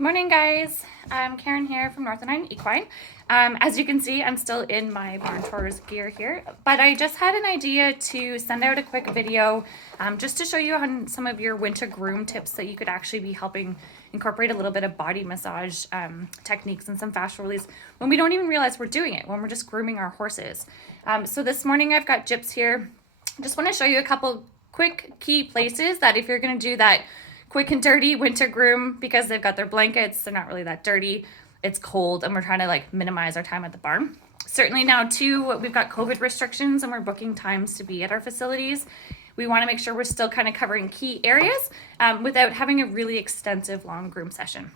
Morning guys, Karen here from NO9E Equine. As you can see, I'm still in my Barn Tours gear here, but I just had an idea to send out a quick video just to show you on some of your winter groom tips that you could actually be helping incorporate a little bit of body massage techniques and some fascial release when we don't even realize we're doing it, when we're just grooming our horses. So this morning I've got Gyps here. Just want to show you a couple quick key places that if you're going to do that quick and dirty winter groom, because they've got their blankets, they're not really that dirty, it's cold, and we're trying to like minimize our time at the barn. Certainly now too, we've got COVID restrictions and we're booking times to be at our facilities. We want to make sure we're still kind of covering key areas without having a really extensive long groom session.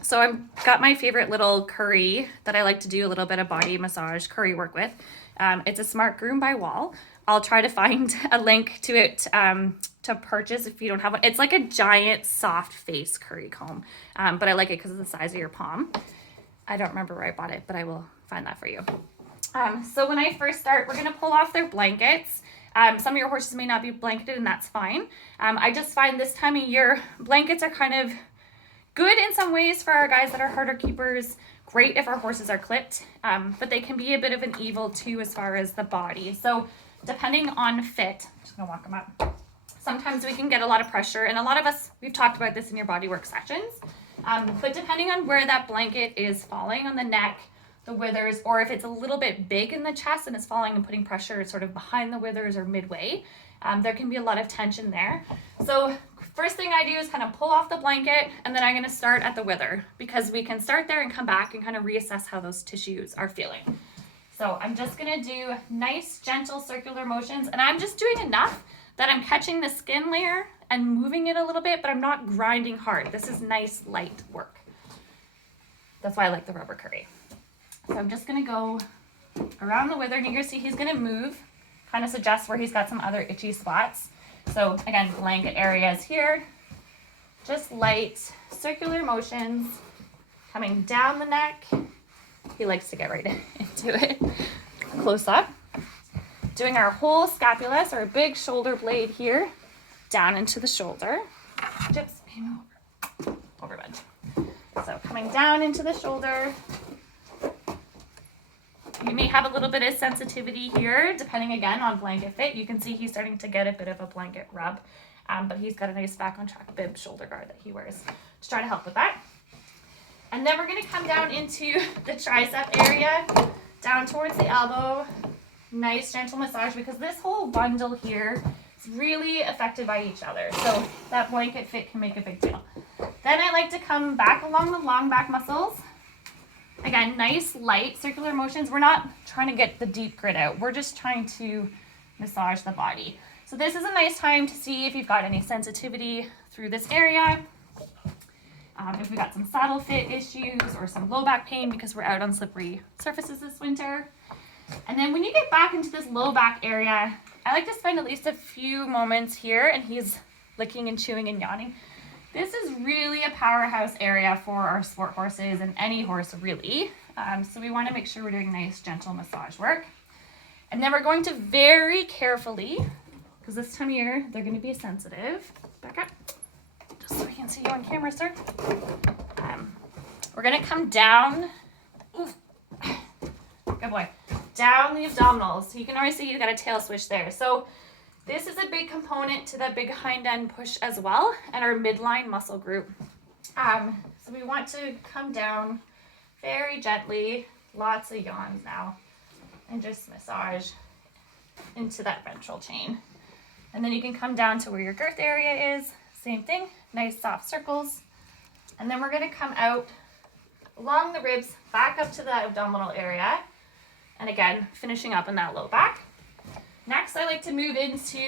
So I've got my favorite little curry that I like to do a little bit of body massage curry work with. It's a Smart Groom by Wall. I'll try to find a link to it to purchase if you don't have one. It's like a giant soft face curry comb, but I like it because it's the size of your palm. I don't remember where I bought it, but I will find that for you. So when I first start, we're gonna pull off their blankets. Some of your horses may not be blanketed, and that's fine. I just find this time of year, blankets are kind of good in some ways for our guys that are harder keepers. Great if our horses are clipped, but they can be a bit of an evil too as far as the body. So depending on fit, I'm just gonna walk them up. Sometimes we can get a lot of pressure, and a lot of us, we've talked about this in your body work sessions, but depending on where that blanket is falling on the neck, the withers, or if it's a little bit big in the chest and it's falling and putting pressure sort of behind the withers or midway, there can be a lot of tension there. So first thing I do is kind of pull off the blanket, and then I'm going to start at the wither, because we can start there and come back and kind of reassess how those tissues are feeling. So I'm just going to do nice gentle circular motions, and I'm just doing enough that I'm catching the skin layer and moving it a little bit, but I'm not grinding hard. This is nice light work. That's why I like the rubber curry. So I'm just going to go around the wither, and you're going to see he's going to move, kind of suggest where he's got some other itchy spots. So again, blanket areas here, just light circular motions coming down the neck. He likes to get right into it. Close up. Doing our whole scapula, so our big shoulder blade here, down into the shoulder. Just over bend. So coming down into the shoulder. You may have a little bit of sensitivity here, depending again on blanket fit. You can see he's starting to get a bit of a blanket rub, but he's got a nice back on track bib shoulder guard that he wears to try to help with that. And then we're going to come down into the tricep area, down towards the elbow. Nice gentle massage, because this whole bundle here is really affected by each other. So that blanket fit can make a big deal. Then I like to come back along the long back muscles. Again, nice light circular motions. We're not trying to get the deep grit out. We're just trying to massage the body. So this is a nice time to see if you've got any sensitivity through this area. If we got some saddle fit issues or some low back pain because we're out on slippery surfaces this winter. And then when you get back into this low back area, I like to spend at least a few moments here, and he's licking and chewing and yawning. This is really a powerhouse area for our sport horses, and any horse really. So we want to make sure we're doing nice gentle massage work. And then we're going to very carefully, because this time of year they're going to be sensitive. Back up, just so we can see you on camera, sir. We're going to come down. Oof. Good boy. Down the abdominals. So you can already see you've got a tail switch there. So this is a big component to that big hind end push as well, and our midline muscle group. So we want to come down very gently, lots of yawns now, and just massage into that ventral chain. And then you can come down to where your girth area is. Same thing, nice soft circles. And then we're going to come out along the ribs, back up to the abdominal area. And again, finishing up in that low back. Next, I like to move into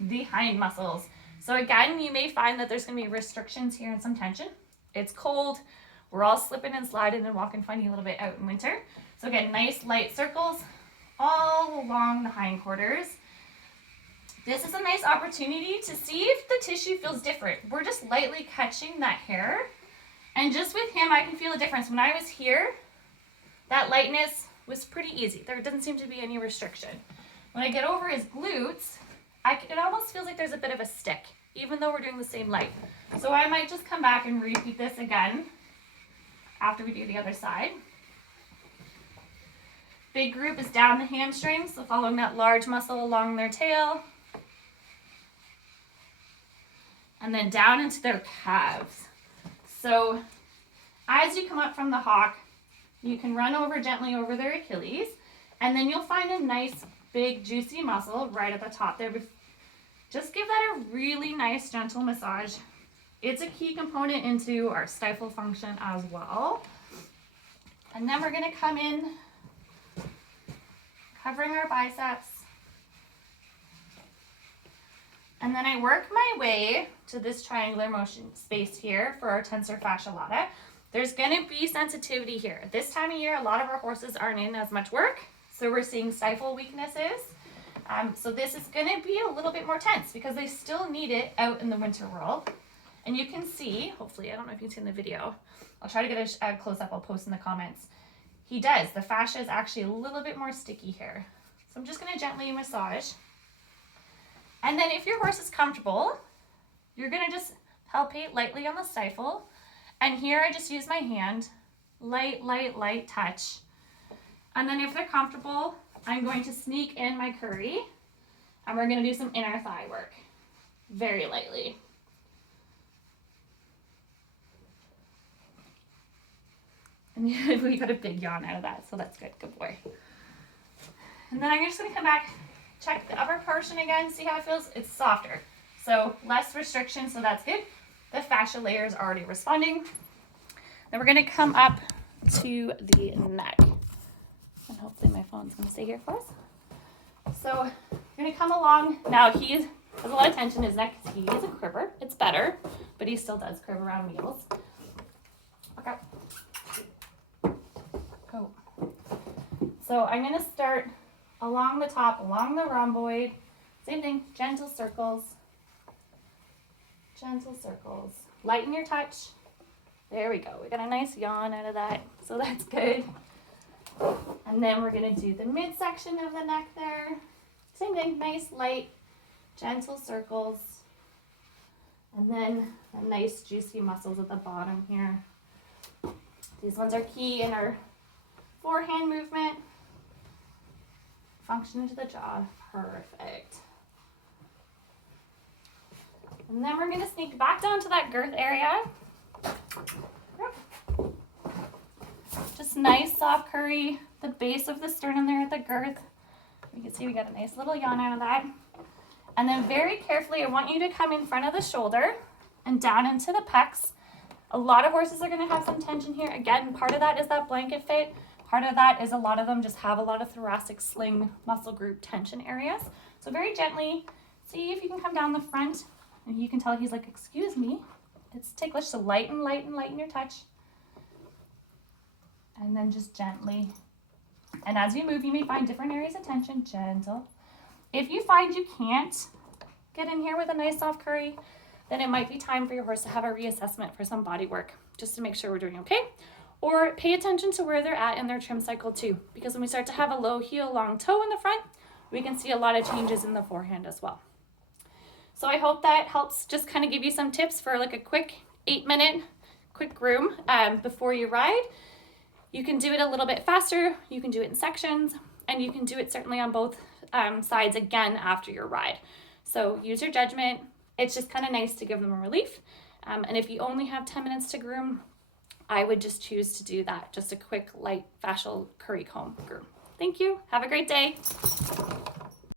the hind muscles. So again, you may find that there's going to be restrictions here and some tension. It's cold. We're all slipping and sliding and walking funny a little bit out in winter. So again, nice light circles all along the hindquarters. This is a nice opportunity to see if the tissue feels different. We're just lightly catching that hair. And just with him, I can feel a difference. When I was here, that lightness was pretty easy. There doesn't seem to be any restriction. When I get over his glutes, it almost feels like there's a bit of a stick, even though we're doing the same light. So I might just come back and repeat this again after we do the other side. Big group is down the hamstrings, so following that large muscle along their tail. And then down into their calves. So as you come up from the hock, you can run over gently over their Achilles, and then you'll find a nice big juicy muscle right at the top there. Just give that a really nice gentle massage. It's a key component into our stifle function as well. And then we're going to come in, covering our biceps. And then I work my way to this triangular motion space here for our tensor fascia lata. There's going to be sensitivity here. This time of year, a lot of our horses aren't in as much work, so we're seeing stifle weaknesses. So this is going to be a little bit more tense because they still need it out in the winter world. And you can see, hopefully, I don't know if you can see in the video, I'll try to get a close-up, I'll post in the comments. He does, the fascia is actually a little bit more sticky here. So I'm just going to gently massage. And then if your horse is comfortable, you're going to just palpate lightly on the stifle. And here I just use my hand, light, light, light touch. And then if they're comfortable, I'm going to sneak in my curry, and we're going to do some inner thigh work, very lightly. And we got a big yawn out of that, so that's good, good boy. And then I'm just going to come back, check the upper portion again, see how it feels. It's softer, so less restriction, so that's good. The fascia layer is already responding. Then we're going to come up to the neck. And hopefully my phone's going to stay here for us. So you're going to come along. Now he has a lot of tension in his neck because he is a cribber. It's better, but he still does crib around wheels. Okay. Go. So I'm going to start along the top, along the rhomboid. Same thing, gentle circles. Gentle circles. Lighten your touch. There we go. We got a nice yawn out of that, so that's good. And then we're going to do the midsection of the neck there. Same thing, nice, light, gentle circles. And then the nice, juicy muscles at the bottom here. These ones are key in our forehand movement. Function into the jaw. Perfect. And then we're going to sneak back down to that girth area. Just nice soft curry, the base of the sternum there at the girth. You can see we got a nice little yawn out of that. And then very carefully, I want you to come in front of the shoulder and down into the pecs. A lot of horses are going to have some tension here. Again, part of that is that blanket fit. Part of that is a lot of them just have a lot of thoracic sling muscle group tension areas. So very gently, see if you can come down the front. And you can tell he's like, excuse me. It's ticklish, so lighten, lighten, lighten your touch. And then just gently. And as you move, you may find different areas of tension, gentle. If you find you can't get in here with a nice soft curry, then it might be time for your horse to have a reassessment for some body work, just to make sure we're doing okay. Or pay attention to where they're at in their trim cycle too, because when we start to have a low heel, long toe in the front, we can see a lot of changes in the forehand as well. So I hope that helps just kind of give you some tips for like a quick 8-minute quick groom before you ride. You can do it a little bit faster, you can do it in sections, and you can do it certainly on both sides again after your ride. So use your judgment. It's just kind of nice to give them a relief. And if you only have 10 minutes to groom, I would just choose to do that. Just a quick, light, fascial curry comb groom. Thank you. Have a great day.